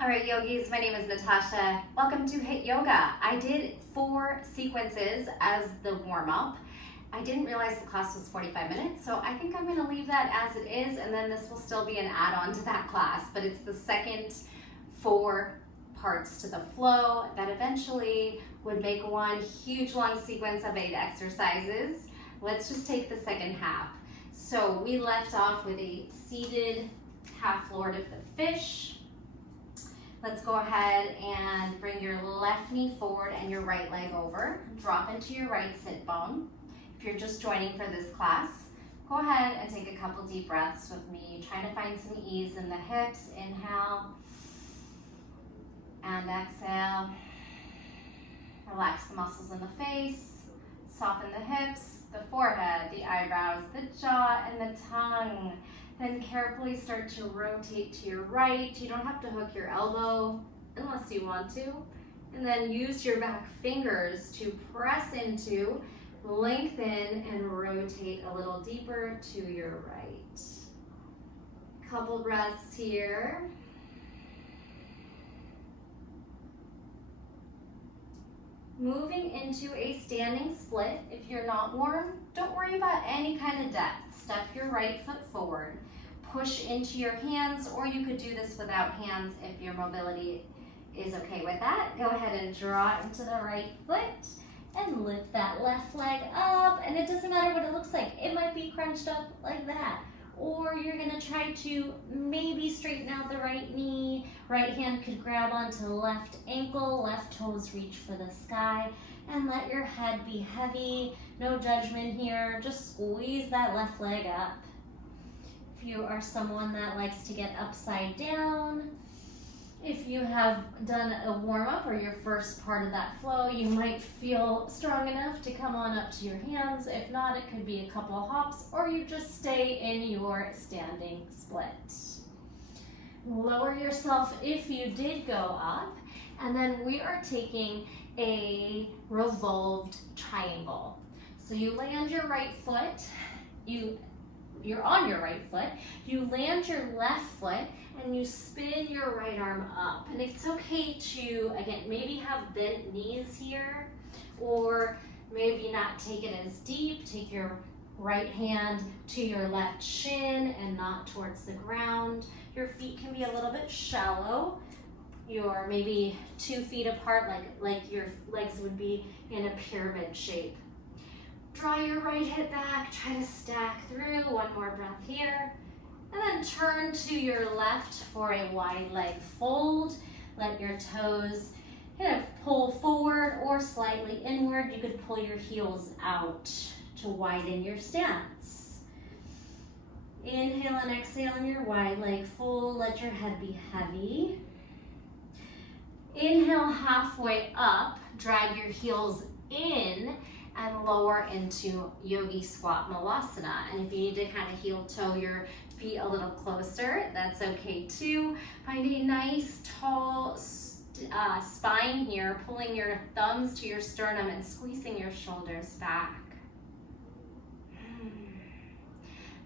All right, yogis, my name is Natasha. Welcome to HIIT Yoga. I did 4 sequences as the warm-up. I didn't realize the class was 45 minutes, so I think I'm gonna leave that as it is, and then this will still be an add-on to that class, but it's the second 4 parts to the flow that eventually would make one huge long sequence of 8 exercises. Let's just take the second half. So we left off with a seated half lord of the fish. Let's go ahead and bring your left knee forward and your right leg over. Drop into your right sit bone. If you're just joining for this class, go ahead and take a couple deep breaths with me. Try to find some ease in the hips. Inhale and exhale. Relax the muscles in the face. Soften the hips, the forehead, the eyebrows, the jaw, and the tongue. Then carefully start to rotate to your right. You don't have to hook your elbow unless you want to. And then use your back fingers to press into, lengthen, and rotate a little deeper to your right. Couple breaths here. Moving into a standing split. If you're not warm, don't worry about any kind of depth. Step your right foot forward. Push into your hands, or you could do this without hands if your mobility is okay with that. Go ahead and draw into the right foot and lift that left leg up. And it doesn't matter what it looks like. It might be crunched up like that. Or you're gonna try to maybe straighten out the right knee. Right hand could grab onto the left ankle, left toes reach for the sky, and let your head be heavy. No judgment here, just squeeze that left leg up. If you are someone that likes to get upside down, if you have done a warm-up or your first part of that flow, you might feel strong enough to come on up to your hands. If not, it could be a couple hops, or you just stay in your standing split. Lower yourself if you did go up, and then we are taking a revolved triangle. So you land your right foot, you're on your right foot, you land your left foot, and you spin your right arm up. And it's okay to, again, maybe have bent knees here, or maybe not take it as deep. Take your right hand to your left shin and not towards the ground. Your feet can be a little bit shallow. You're maybe 2 feet apart, like your legs would be in a pyramid shape. Draw your right hip back, try to stack through. One more breath here. And then turn to your left for a wide leg fold. Let your toes kind of pull forward or slightly inward. You could pull your heels out to widen your stance. Inhale and exhale in your wide leg fold. Let your head be heavy. Inhale halfway up. Drag your heels in and lower into Yogi Squat Malasana. And if you need to kind of heel toe your feet a little closer, that's okay too. Find a nice tall spine here, pulling your thumbs to your sternum and squeezing your shoulders back.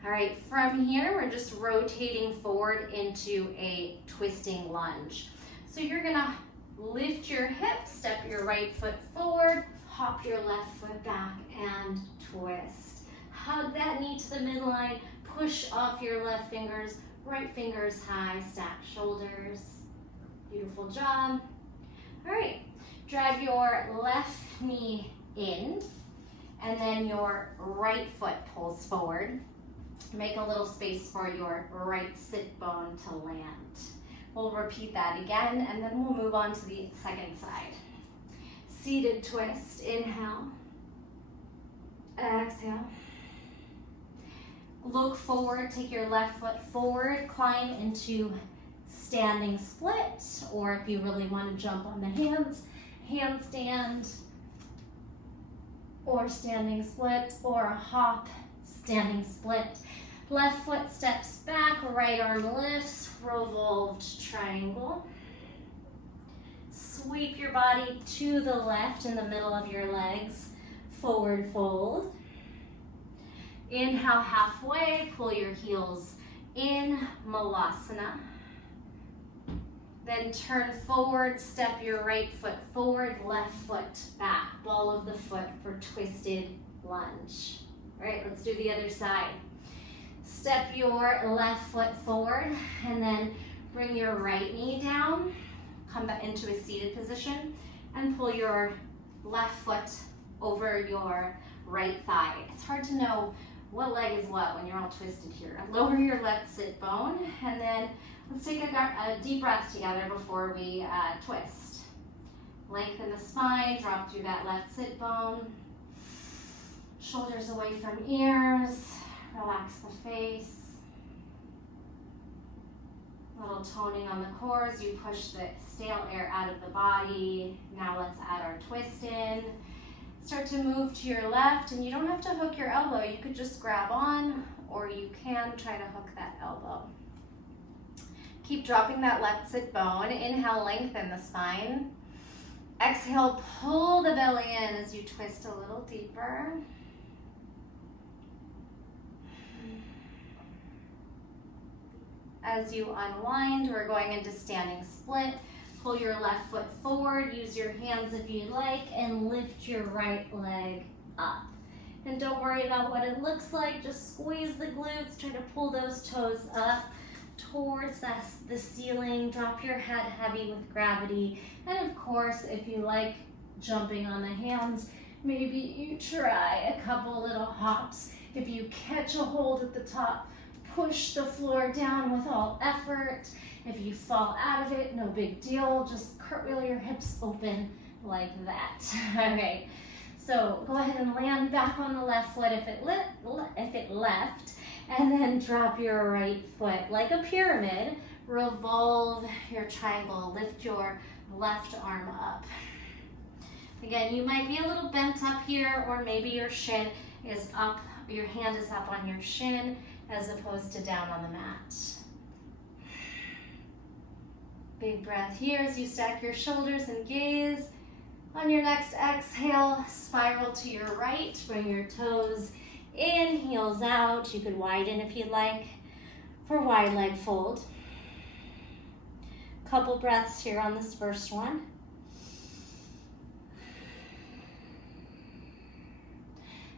All right, from here, we're just rotating forward into a twisting lunge. So you're gonna lift your hips, step your right foot forward, hop your left foot back and twist. Hug that knee to the midline, push off your left fingers, right fingers high, stack shoulders. Beautiful job. All right, drag your left knee in, and then your right foot pulls forward. Make a little space for your right sit bone to land. We'll repeat that again, and then we'll move on to the second side. Seated twist, inhale, exhale. Look forward, take your left foot forward, climb into standing split, or if you really want to jump on the hands, handstand, or standing split, or a hop, standing split. Left foot steps back, right arm lifts, revolved triangle. Sweep your body to the left in the middle of your legs, forward fold. Inhale halfway, pull your heels in, Malasana. Then turn forward, step your right foot forward, left foot back. Ball of the foot for twisted lunge. All right, let's do the other side. Step your left foot forward and then bring your right knee down. Come back into a seated position and pull your left foot over your right thigh. It's hard to know what leg is what when you're all twisted here. Lower your left sit bone and then let's take a deep breath together before we twist. Lengthen the spine, drop through that left sit bone. Shoulders away from ears, relax the face. Little toning on the core as you push the stale air out of the body. Now let's add our twist in. Start to move to your left, and you don't have to hook your elbow. You could just grab on, or you can try to hook that elbow. Keep dropping that left sit bone. Inhale, lengthen the spine. Exhale, pull the belly in as you twist a little deeper. As you unwind, we're going into standing split. Pull your left foot forward, use your hands if you like, and lift your right leg up. And don't worry about what it looks like, just squeeze the glutes, try to pull those toes up towards the ceiling. Drop your head heavy with gravity. And of course, if you like jumping on the hands, maybe you try a couple little hops. If you catch a hold at the top, push the floor down with all effort. If you fall out of it, no big deal. Just cartwheel your hips open like that. All right. So go ahead and land back on the left foot if it left, and then drop your right foot like a pyramid. Revolve your triangle. Lift your left arm up. Again, you might be a little bent up here, or maybe your shin is up. Your hand is up on your shin as opposed to down on the mat. Big breath here as you stack your shoulders and gaze. On your next exhale, spiral to your right. Bring your toes in, heels out. You could widen if you'd like for wide leg fold. Couple breaths here on this first one.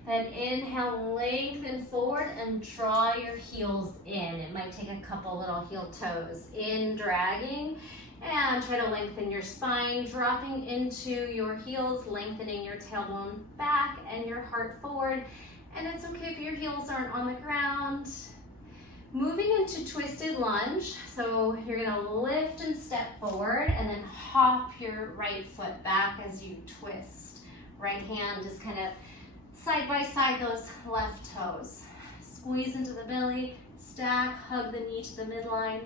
Then inhale, lengthen forward and draw your heels in. It might take a couple little heel toes in, dragging, and try to lengthen your spine, dropping into your heels, lengthening your tailbone back and your heart forward. And it's okay if your heels aren't on the ground. Moving into twisted lunge. So you're gonna lift and step forward and then hop your right foot back as you twist. Right hand is kind of side by side those left toes. Squeeze into the belly, stack, hug the knee to the midline.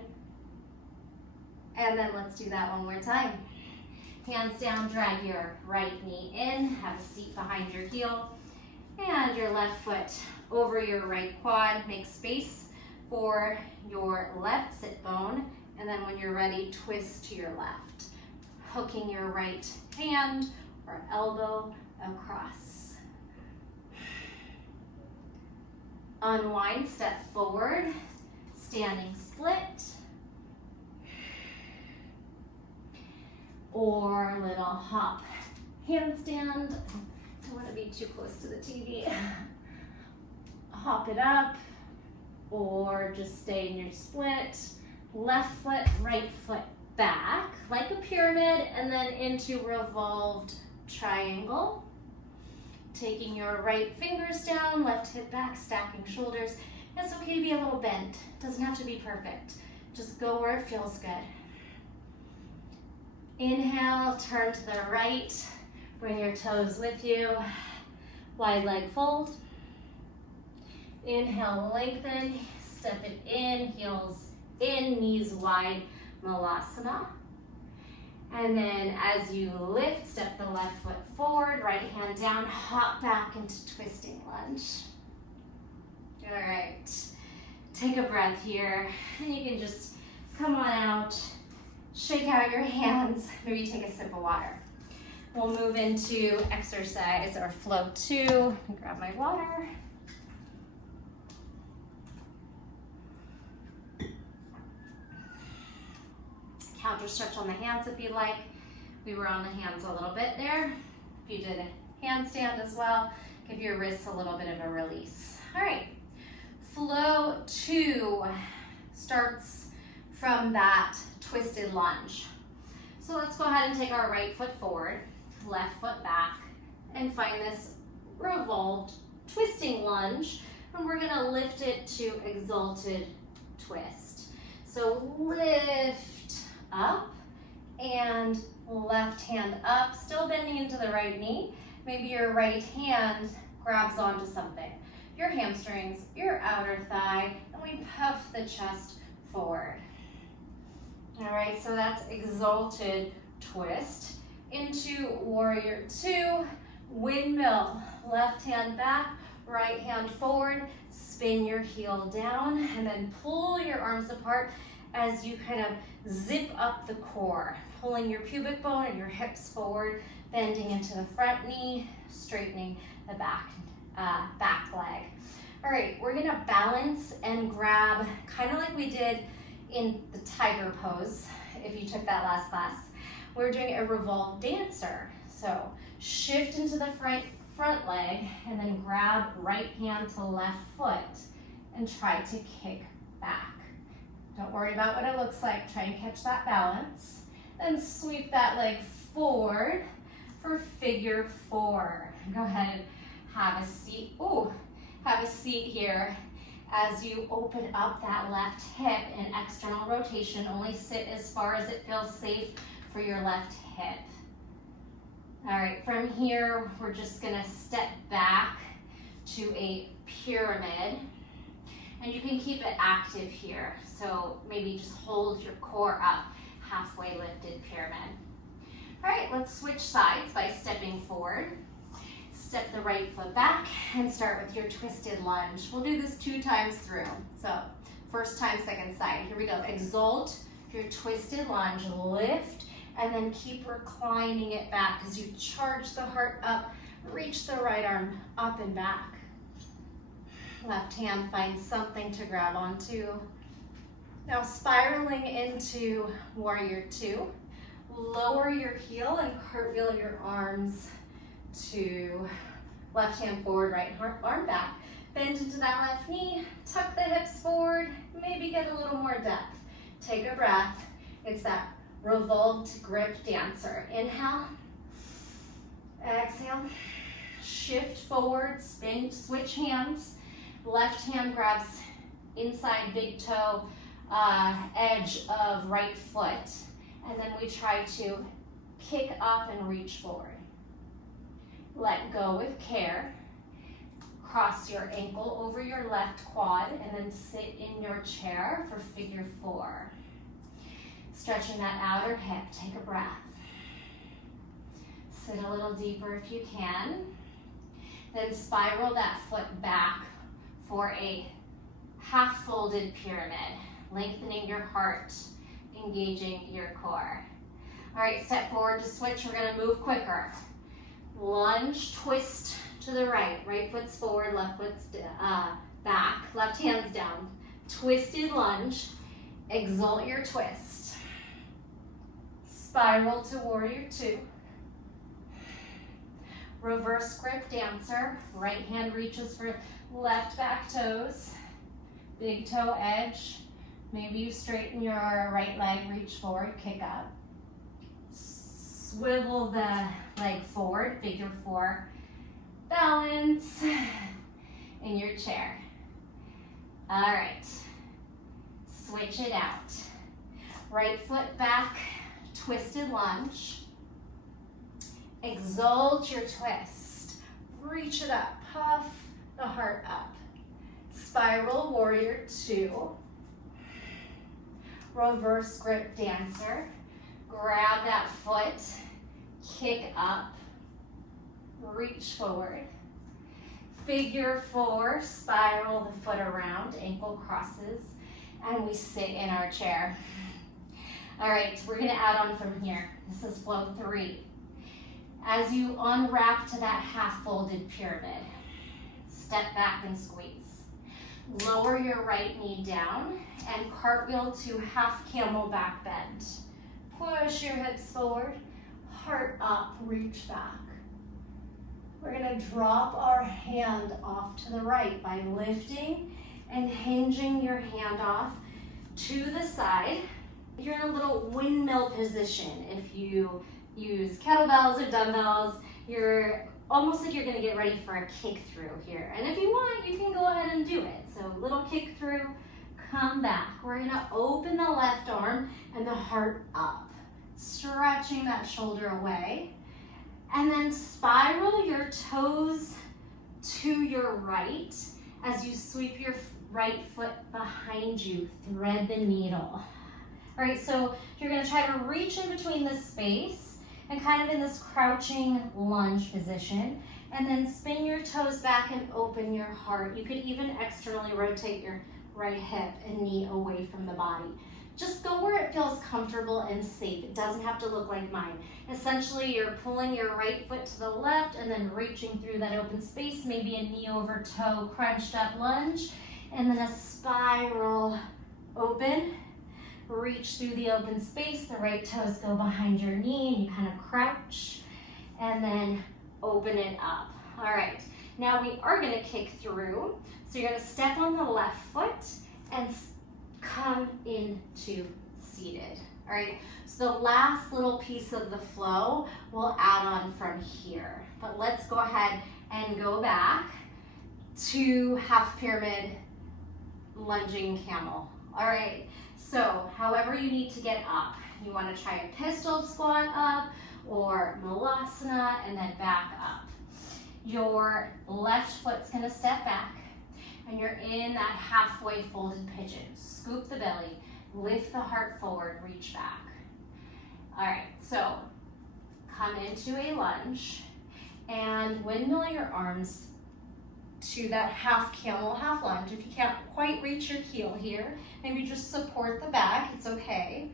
And then let's do that one more time. Hands down, drag your right knee in, have a seat behind your heel, and your left foot over your right quad. Make space for your left sit bone, and then when you're ready, twist to your left, hooking your right hand or elbow across. Unwind, step forward, standing split, or little hop handstand. Don't want to be too close to the TV. Hop it up, or just stay in your split. Left foot, right foot back, like a pyramid, and then into revolved triangle. Taking your right fingers down, left hip back, stacking shoulders. It's okay to be a little bent. Doesn't have to be perfect. Just go where it feels good. Inhale, turn to the right. Bring your toes with you. Wide leg fold. Inhale, lengthen. Step it in, heels in, knees wide, Malasana. And then as you lift, step the left foot forward, right hand down, hop back into twisting lunge. All right, take a breath here. And you can just come on out, shake out your hands, maybe take a sip of water. We'll move into exercise or flow 2. Grab my water. counter stretch on the hands if you'd like. We were on the hands a little bit there. If you did a handstand as well, give your wrists a little bit of a release. All right, flow 2 starts from that twisted lunge. So let's go ahead and take our right foot forward, left foot back, and find this revolved twisting lunge, and we're gonna lift it to exalted twist. So lift up and left hand up, still bending into the right knee. Maybe your right hand grabs onto something. Your hamstrings, your outer thigh, and we puff the chest forward. All right, so that's exalted twist. Into warrior 2, windmill, left hand back, right hand forward, spin your heel down, and then pull your arms apart as you kind of zip up the core, pulling your pubic bone and your hips forward, bending into the front knee, straightening the back leg. All right, we're gonna balance and grab, kind of like we did in the tiger pose, if you took that last class. We're doing a revolved dancer. So shift into the front leg and then grab right hand to left foot and try to kick back. Don't worry about what it looks like, try and catch that balance. Then sweep that leg forward for figure 4. Go ahead and have a seat. Ooh, have a seat here as you open up that left hip in external rotation. Only sit as far as it feels safe for your left hip. All right, from here, we're just gonna step back to a pyramid. And you can keep it active here. So maybe just hold your core up, halfway lifted pyramid. All right, let's switch sides by stepping forward. Step the right foot back and start with your twisted lunge. We'll do this 2 times through. So first time, second side. Here we go. Exalt your twisted lunge, lift, and then keep reclining it back as you charge the heart up, reach the right arm up and back. Left hand finds something to grab onto. Now spiraling into warrior 2. Lower your heel and cartwheel your arms to left hand forward, right arm back. Bend into that left knee, tuck the hips forward, maybe get a little more depth. Take a breath. It's that revolved grip dancer. Inhale, exhale, shift forward, spin, switch hands. Left hand grabs inside big toe, edge of right foot. And then we try to kick up and reach forward. Let go with care. Cross your ankle over your left quad and then sit in your chair for figure 4. Stretching that outer hip, take a breath. Sit a little deeper if you can. Then spiral that foot back for a half folded pyramid, lengthening your heart, engaging your core. All right, step forward to switch. We're gonna move quicker. Lunge, twist to the right. Right foot's forward, left foot's back. Left hand's down. Twisted lunge. Exalt your twist. Spiral to warrior 2. Reverse grip dancer. Right hand reaches for left back toes. Big toe edge. Maybe you straighten your right leg, reach forward, kick up. Swivel the leg forward, figure 4. Balance in your chair. All right, switch it out. Right foot back, twisted lunge. Exalt your twist. Reach it up, puff the heart up. Spiral warrior 2. Reverse grip dancer. Grab that foot, kick up, reach forward. Figure 4, spiral the foot around, ankle crosses, and we sit in our chair. All right, we're gonna add on from here. This is flow 3. As you unwrap to that half folded pyramid, step back and squeeze. Lower your right knee down and cartwheel to half camel back bend. Push your hips forward, heart up, reach back. We're gonna drop our hand off to the right by lifting and hinging your hand off to the side. You're in a little windmill position. If you use kettlebells or dumbbells, you're almost like you're gonna get ready for a kick through here. And if you want, you can go ahead and do it. So little kick through, come back. We're gonna open the left arm and the heart up, stretching that shoulder away. And then spiral your toes to your right as you sweep your right foot behind you, thread the needle. All right, so you're gonna try to reach in between this space and kind of in this crouching lunge position, and then spin your toes back and open your heart. You could even externally rotate your right hip and knee away from the body. Just go where it feels comfortable and safe. It doesn't have to look like mine. Essentially, you're pulling your right foot to the left and then reaching through that open space, maybe a knee over toe crunched up lunge, and then a spiral open. Reach through the open space, the right toes go behind your knee, and you kind of crouch, and then open it up. All right, now we are gonna kick through. So you're gonna step on the left foot and come into seated. All right, so the last little piece of the flow we'll add on from here. But let's go ahead and go back to half pyramid lunging camel. All right, so however you need to get up, you want to try a pistol squat up or malasana and then back up. Your left foot's going to step back and you're in that halfway folded pigeon. Scoop the belly, lift the heart forward, reach back. All right, so come into a lunge and windmill your arms to that half camel, half lunge. If you can't quite reach your heel here, maybe just support the back, it's okay.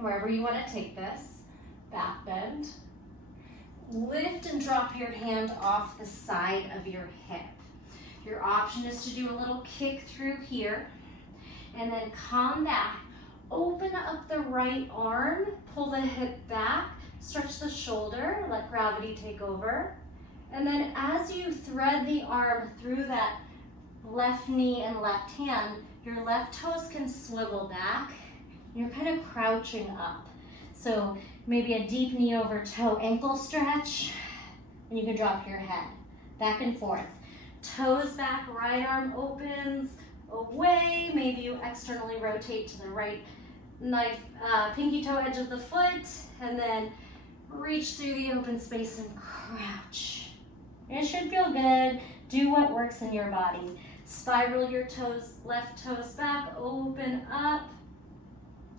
Wherever you want to take this, back bend. Lift and drop your hand off the side of your hip. Your option is to do a little kick through here, and then come back. Open up the right arm, pull the hip back, stretch the shoulder, let gravity take over. And then as you thread the arm through that left knee and left hand, your left toes can swivel back. You're kind of crouching up. So maybe a deep knee over toe ankle stretch, and you can drop your head back and forth. Toes back, right arm opens away. Maybe you externally rotate to the right knife, pinky toe edge of the foot, and then reach through the open space and crouch. It should feel good. Do what works in your body. Spiral your toes, left toes back, open up,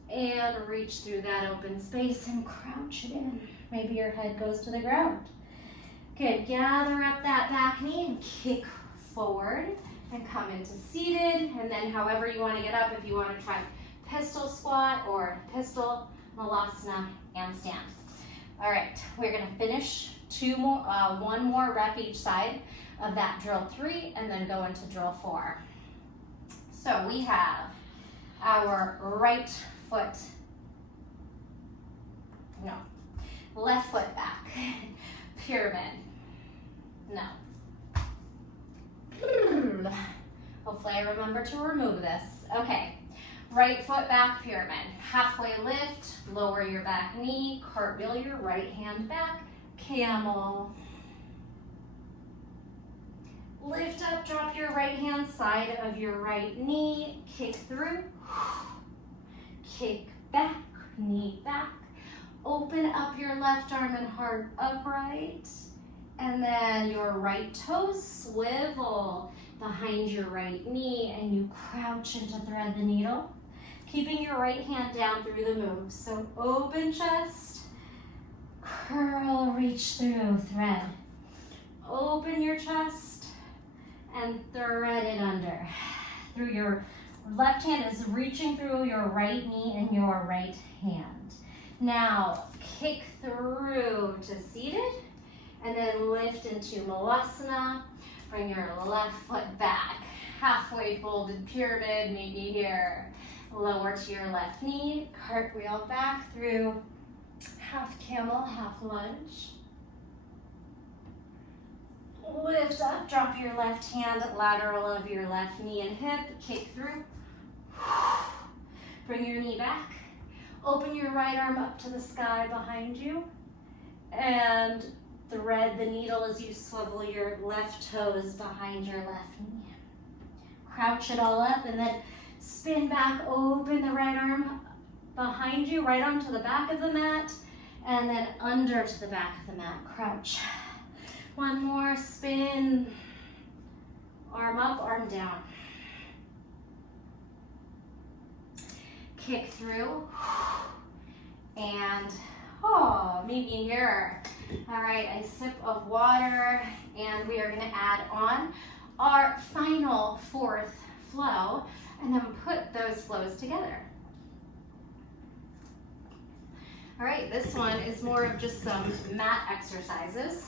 and reach through that open space and crouch it in. Maybe your head goes to the ground. Good, gather up that back knee and kick forward and come into seated, and then however you want to get up, if you want to try pistol squat or pistol, malasana, and stand. All right, we're gonna finish one more rep each side of that drill 3 and then go into drill 4. So we have our left foot back, pyramid, no. Hopefully I remember to remove this. Okay, right foot back, pyramid. Halfway lift, lower your back knee, cartwheel your right hand back, camel. Lift up, drop your right hand side of your right knee, kick through, kick back, knee back. Open up your left arm and heart upright. And then your right toes swivel behind your right knee and you crouch in to thread the needle. Keeping your right hand down through the move. So open chest, curl, reach through, thread. Open your chest and thread it under. Through your left hand is reaching through your right knee and your right hand. Now kick through to seated and then lift into malasana. Bring your left foot back. Halfway folded pyramid, maybe here. Lower to your left knee, cartwheel back through half camel, half lunge. Lift up, drop your left hand lateral of your left knee and hip, kick through. Bring your knee back. Open your right arm up to the sky behind you. And thread the needle as you swivel your left toes behind your left knee. Crouch it all up and then spin back, open the right arm behind you, right arm to the back of the mat, and then under to the back of the mat, crouch. One more, spin, arm up, arm down. Kick through, and meet me here. All right, a sip of water, and we are gonna add on our final fourth flow, and then put those flows together. All right, this one is more of just some mat exercises.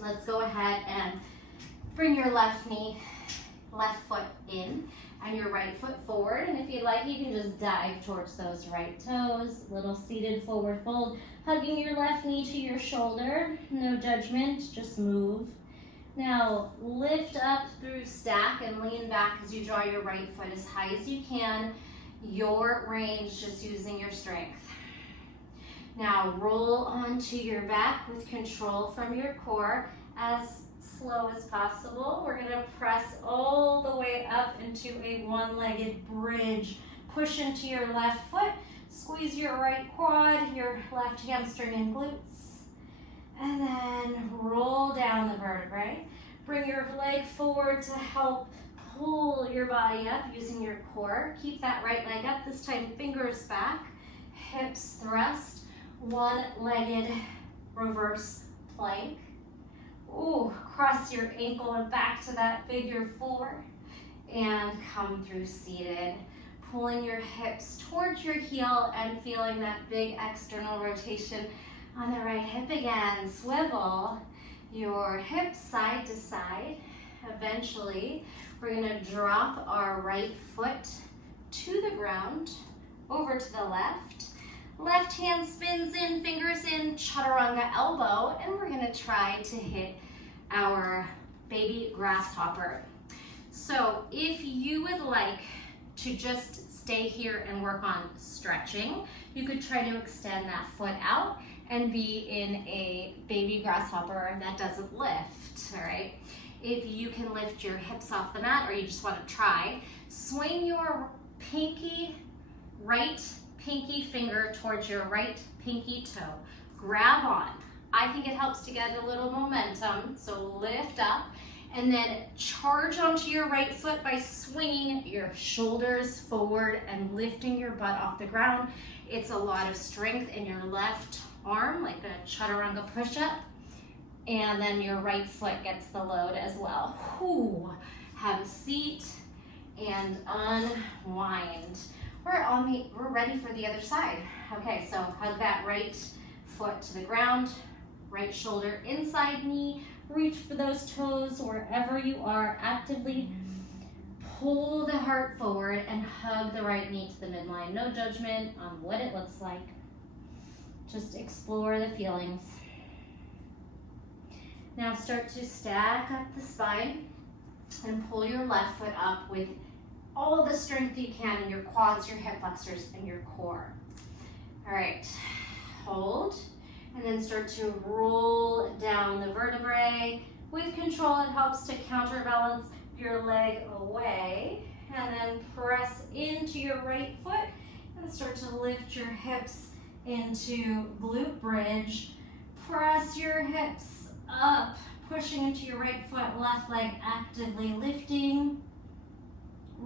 Let's go ahead and bring your left knee, left foot in, and your right foot forward. And if you'd like, you can just dive towards those right toes. Little seated forward fold, hugging your left knee to your shoulder. No judgment, just move. Now, lift up through stack and lean back as you draw your right foot as high as you can. Your range, just using your strength. Now, roll onto your back with control from your core as slow as possible. We're gonna press all the way up into a one-legged bridge. Push into your left foot, squeeze your right quad, your left hamstring and glutes, and then roll down the vertebrae. Bring your leg forward to help pull your body up using your core. Keep that right leg up, this time fingers back, hips thrust, one-legged reverse plank. Ooh, cross your ankle and back to that figure four, and come through seated. Pulling your hips towards your heel and feeling that big external rotation on the right hip again. Swivel your hips side to side. Eventually, we're gonna drop our right foot to the ground, over to the left. Left hand spins in, fingers in, chaturanga elbow, and we're gonna try to hit our baby grasshopper. So if you would like to just stay here and work on stretching, you could try to extend that foot out and be in a baby grasshopper that doesn't lift, all right? If you can lift your hips off the mat, or you just wanna try, swing your right pinky finger towards your right pinky toe. Grab on. I think it helps to get a little momentum, so lift up, and then charge onto your right foot by swinging your shoulders forward and lifting your butt off the ground. It's a lot of strength in your left arm, like a chaturanga push-up, and then your right foot gets the load as well. Whew. Have a seat and unwind. We're ready for the other side. Okay, so hug that right foot to the ground, right shoulder inside knee, reach for those toes wherever you are. Actively pull the heart forward and hug the right knee to the midline. No judgment on what it looks like. Just explore the feelings. Now start to stack up the spine and pull your left foot up with all the strength you can in your quads, your hip flexors, and your core. All right, hold, and then start to roll down the vertebrae. With control, it helps to counterbalance your leg away, and then press into your right foot, and start to lift your hips into glute bridge. Press your hips up, pushing into your right foot, left leg actively lifting.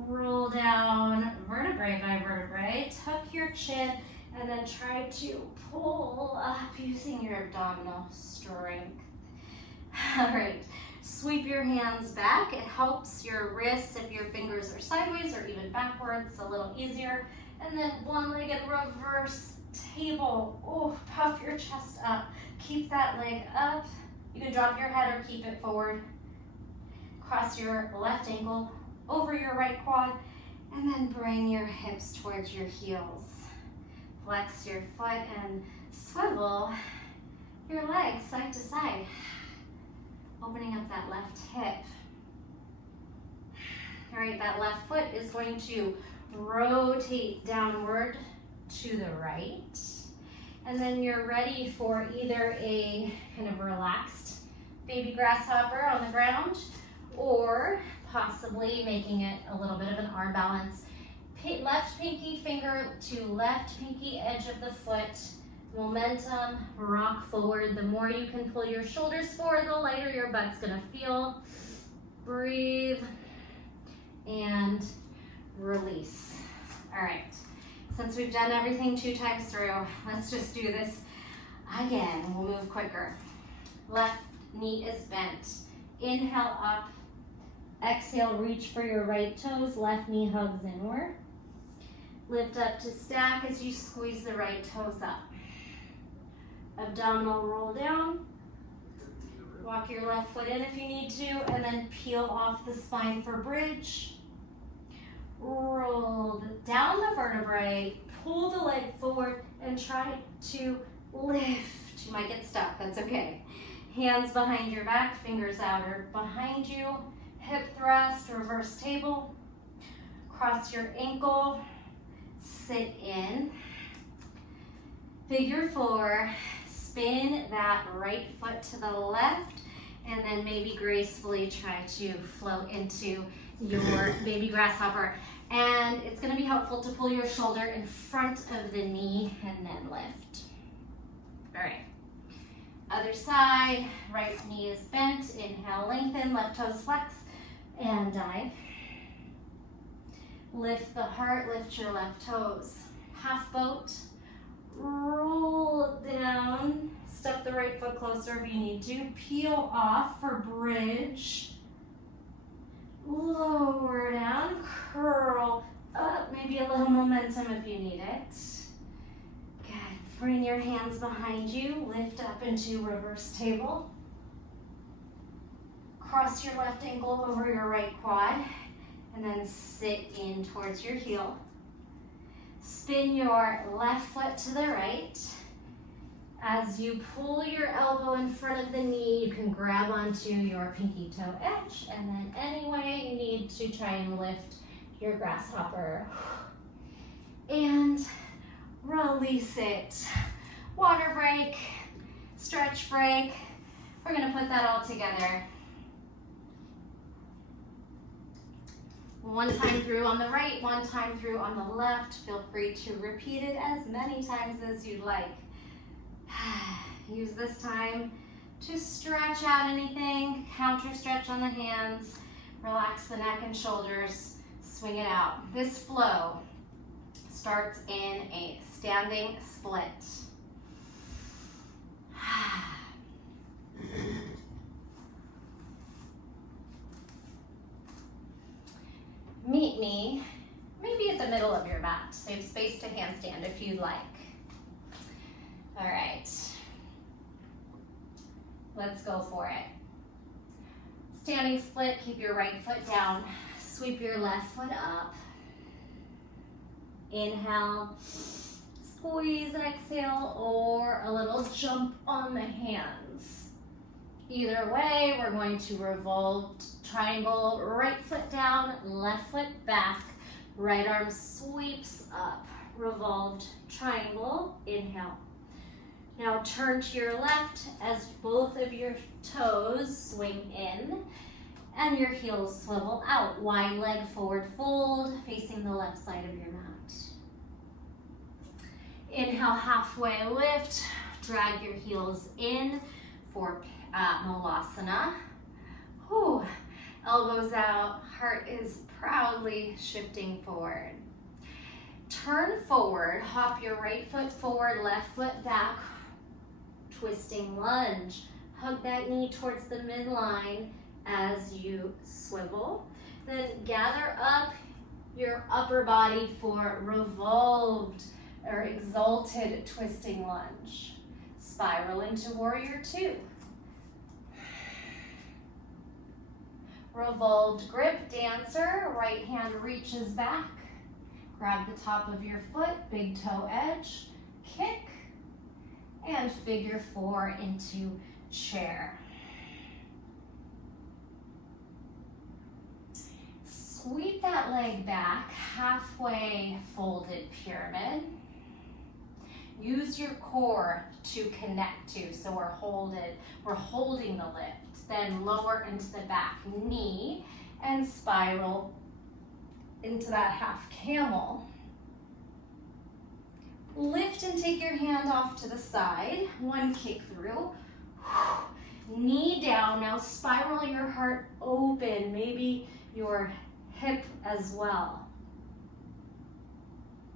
Roll down vertebrae by vertebrae, tuck your chin, and then try to pull up using your abdominal strength. All right, sweep your hands back. It helps your wrists if your fingers are sideways or even backwards, a little easier. And then one-legged reverse table. Oh, puff your chest up. Keep that leg up. You can drop your head or keep it forward. Cross your left ankle over your right quad, And then bring your hips towards your heels. Flex your foot and swivel your legs side to side. Opening up that left hip. All right, that left foot is going to rotate downward to the right. And then you're ready for either a kind of relaxed baby grasshopper on the ground, or possibly making it a little bit of an arm balance. Left pinky finger to left pinky edge of the foot. Momentum, rock forward. The more you can pull your shoulders forward, the lighter your butt's gonna feel. Breathe and release. All right, since we've done everything 2 times through, let's just do this again. We'll move quicker. Left knee is bent. Inhale up. Exhale, reach for your right toes. Left knee hugs inward. Lift up to stack as you squeeze the right toes up. Abdominal roll down. Walk your left foot in if you need to, and then peel off the spine for bridge. Roll down the vertebrae, pull the leg forward, and try to lift. You might get stuck, that's okay. Hands behind your back, fingers out or behind you. Hip thrust, reverse table. Cross your ankle, sit in. Figure 4, spin that right foot to the left, and then maybe gracefully try to flow into your baby grasshopper. And it's gonna be helpful to pull your shoulder in front of the knee and then lift. All right, other side, right knee is bent. Inhale, lengthen, left toes flex, and dive. Lift the heart, lift your left toes. Half boat, roll down, step the right foot closer if you need to. Peel off for bridge. Lower down, curl up, maybe a little momentum if you need it. Good, bring your hands behind you, lift up into reverse table. Cross your left ankle over your right quad, and then sit in towards your heel. Spin your left foot to the right. As you pull your elbow in front of the knee, you can grab onto your pinky toe edge, and then any way you need to try and lift your grasshopper. And release it. Water break, stretch break. We're gonna put that all together. One time through on the right, one time through on the left. Feel free to repeat it as many times as you'd like. Use this time to stretch out anything, counter stretch on the hands, relax the neck and shoulders, swing it out. This flow starts in a standing split. Meet me maybe at the middle of your mat. Save space to handstand if you'd like. All right, let's go for it. Standing split, keep your right foot down. Sweep your left foot up. Inhale, squeeze, exhale, or a little jump on the hands. Either way, we're going to revolve triangle, right foot down, left foot back, right arm sweeps up, revolved triangle, inhale. Now turn to your left as both of your toes swing in and your heels swivel out. Wide leg forward fold, facing the left side of your mat. Inhale, halfway lift, drag your heels in for Malasana. Whew. Elbows out, heart is proudly shifting forward. Turn forward, hop your right foot forward, left foot back, twisting lunge. Hug that knee towards the midline as you swivel. Then gather up your upper body for revolved or exalted twisting lunge. Spiral into warrior 2. Revolved grip dancer, right hand reaches back. Grab the top of your foot, big toe edge, kick, and figure 4 into chair. Sweep that leg back, halfway folded pyramid. Use your core to connect to, so we're holding the lift. Then lower into the back knee and spiral into that half camel. Lift and take your hand off to the side. One kick through. Knee down. Now spiral your heart open. Maybe your hip as well.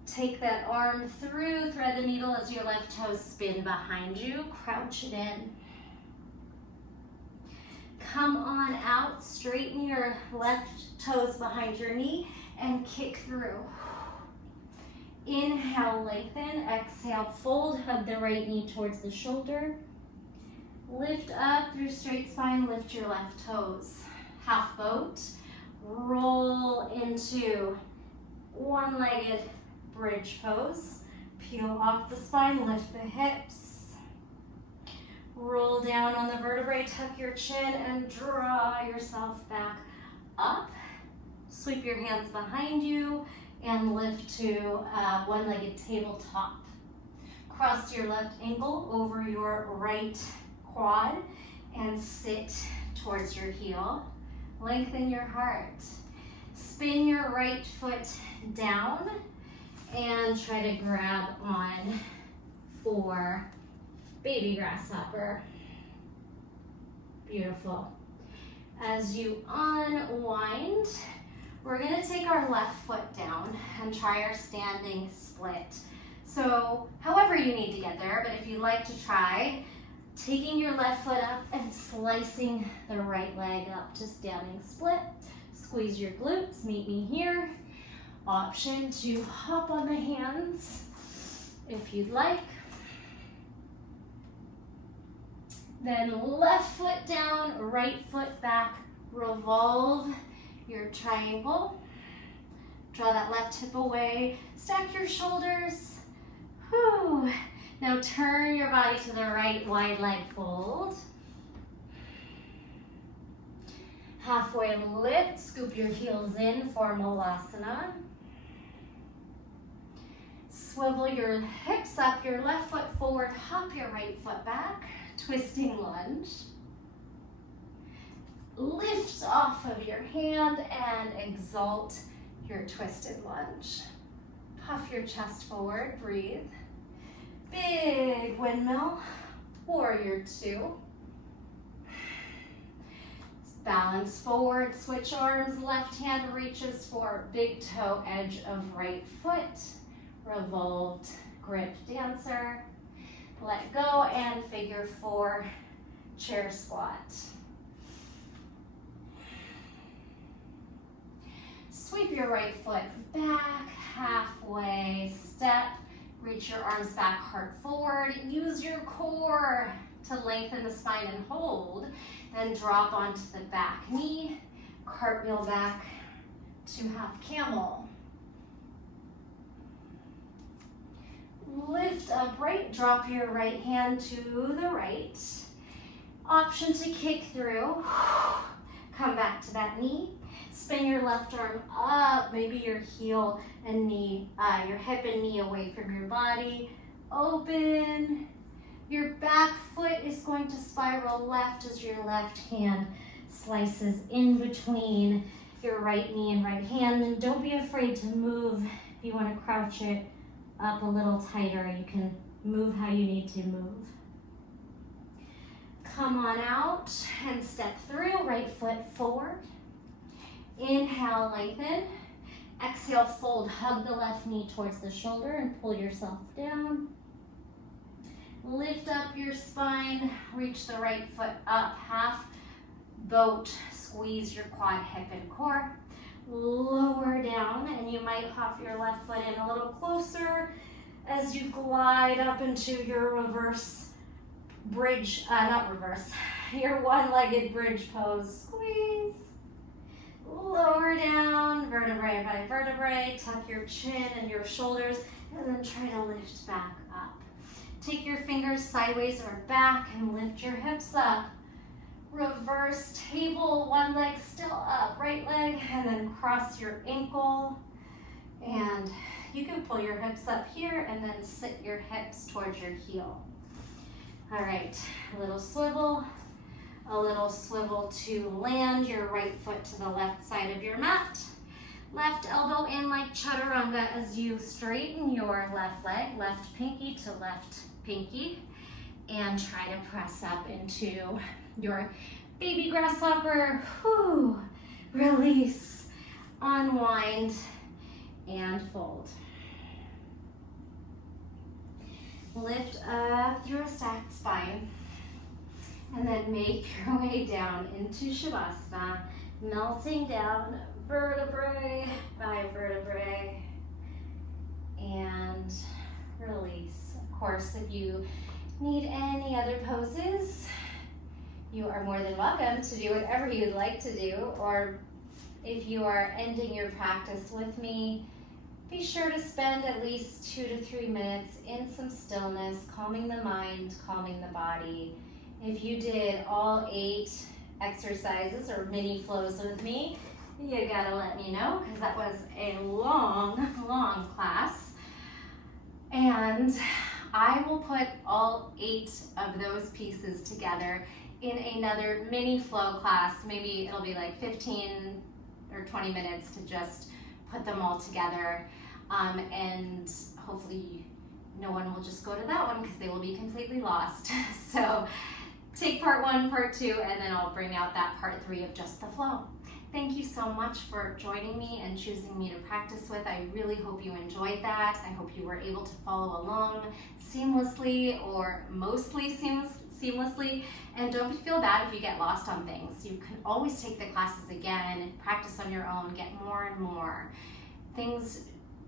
Take that arm through. Thread the needle as your left toes spin behind you. Crouch it in. Come on out. Straighten your left toes behind your knee and kick through. Inhale, lengthen. Exhale, fold. Hug the right knee towards the shoulder. Lift up through straight spine. Lift your left toes. Half boat. Roll into one-legged bridge pose. Peel off the spine. Lift the hips. Roll down on the vertebrae. Tuck your chin and draw yourself back up. Sweep your hands behind you and lift to one-legged tabletop. Cross your left ankle over your right quad and sit towards your heel. Lengthen your heart. Spin your right foot down and try to grab on for baby grasshopper. Beautiful. As you unwind, we're gonna take our left foot down and try our standing split. So however you need to get there, but if you'd like to try, taking your left foot up and slicing the right leg up to standing split. Squeeze your glutes, meet me here. Option to hop on the hands if you'd like. Then left foot down, right foot back, revolve your triangle. Draw that left hip away, stack your shoulders. Whew. Now turn your body to the right, wide leg fold. Halfway lift, scoop your heels in for Malasana. Swivel your hips up, your left foot forward, hop your right foot back, twisting lunge. Lift off of your hand and exalt your twisted lunge. Puff your chest forward, breathe. Big windmill, warrior 2. Balance forward, switch arms, left hand reaches for big toe edge of right foot. Revolved grip dancer. Let go and figure 4, chair squat. Sweep your right foot back, halfway step. Reach your arms back, heart forward. Use your core to lengthen the spine and hold. Then drop onto the back knee, cartwheel back to half camel. Lift upright, drop your right hand to the right. Option to kick through. Come back to that knee. Spin your left arm up, maybe your heel and knee, your hip and knee away from your body. Open. Your back foot is going to spiral left as your left hand slices in between your right knee and right hand. And don't be afraid to move. If you want to crouch it up a little tighter, you can move how you need to move. Come on out and step through, right foot forward. Inhale, lengthen. Exhale, fold, hug the left knee towards the shoulder and pull yourself down. Lift up your spine, reach the right foot up, half boat, squeeze your quad, hip, and core. Lower down, and you might hop your left foot in a little closer as you glide up into your reverse bridge, not reverse, your one-legged bridge pose. Squeeze. lower down, vertebrae by vertebrae. Tuck your chin and your shoulders, and then try to lift back up. Take your fingers sideways or back and lift your hips up. Reverse table, one leg still up, right leg, and then cross your ankle. And you can pull your hips up here and then sit your hips towards your heel. All right, a little swivel to land your right foot to the left side of your mat. Left elbow in like chaturanga as you straighten your left leg, left pinky to left pinky, and try to press up into your baby grasshopper. Whew. Release, unwind, and fold. Lift up through a stacked spine, and then make your way down into Shavasana, melting down vertebrae by vertebrae, and release. Of course, if you need any other poses, you are more than welcome to do whatever you'd like to do, or if you are ending your practice with me, be sure to spend at least 2 to 3 minutes in some stillness, calming the mind, calming the body. If you did all 8 exercises or mini flows with me, you gotta let me know, because that was a long class. And I will put all 8 of those pieces together in another mini flow class. Maybe it'll be like 15 or 20 minutes to just put them all together. And hopefully no one will just go to that one because they will be completely lost. So take part 1, part 2, and then I'll bring out that part 3 of just the flow. Thank you so much for joining me and choosing me to practice with. I really hope you enjoyed that. I hope you were able to follow along seamlessly or mostly seamlessly. And don't feel bad if you get lost on things. You can always take the classes again, practice on your own, get more and more. Things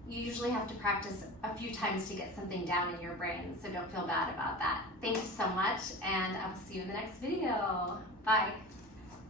you usually have to practice a few times to get something down in your brain, so don't feel bad about that. Thank you so much, and I will see you in the next video. Bye.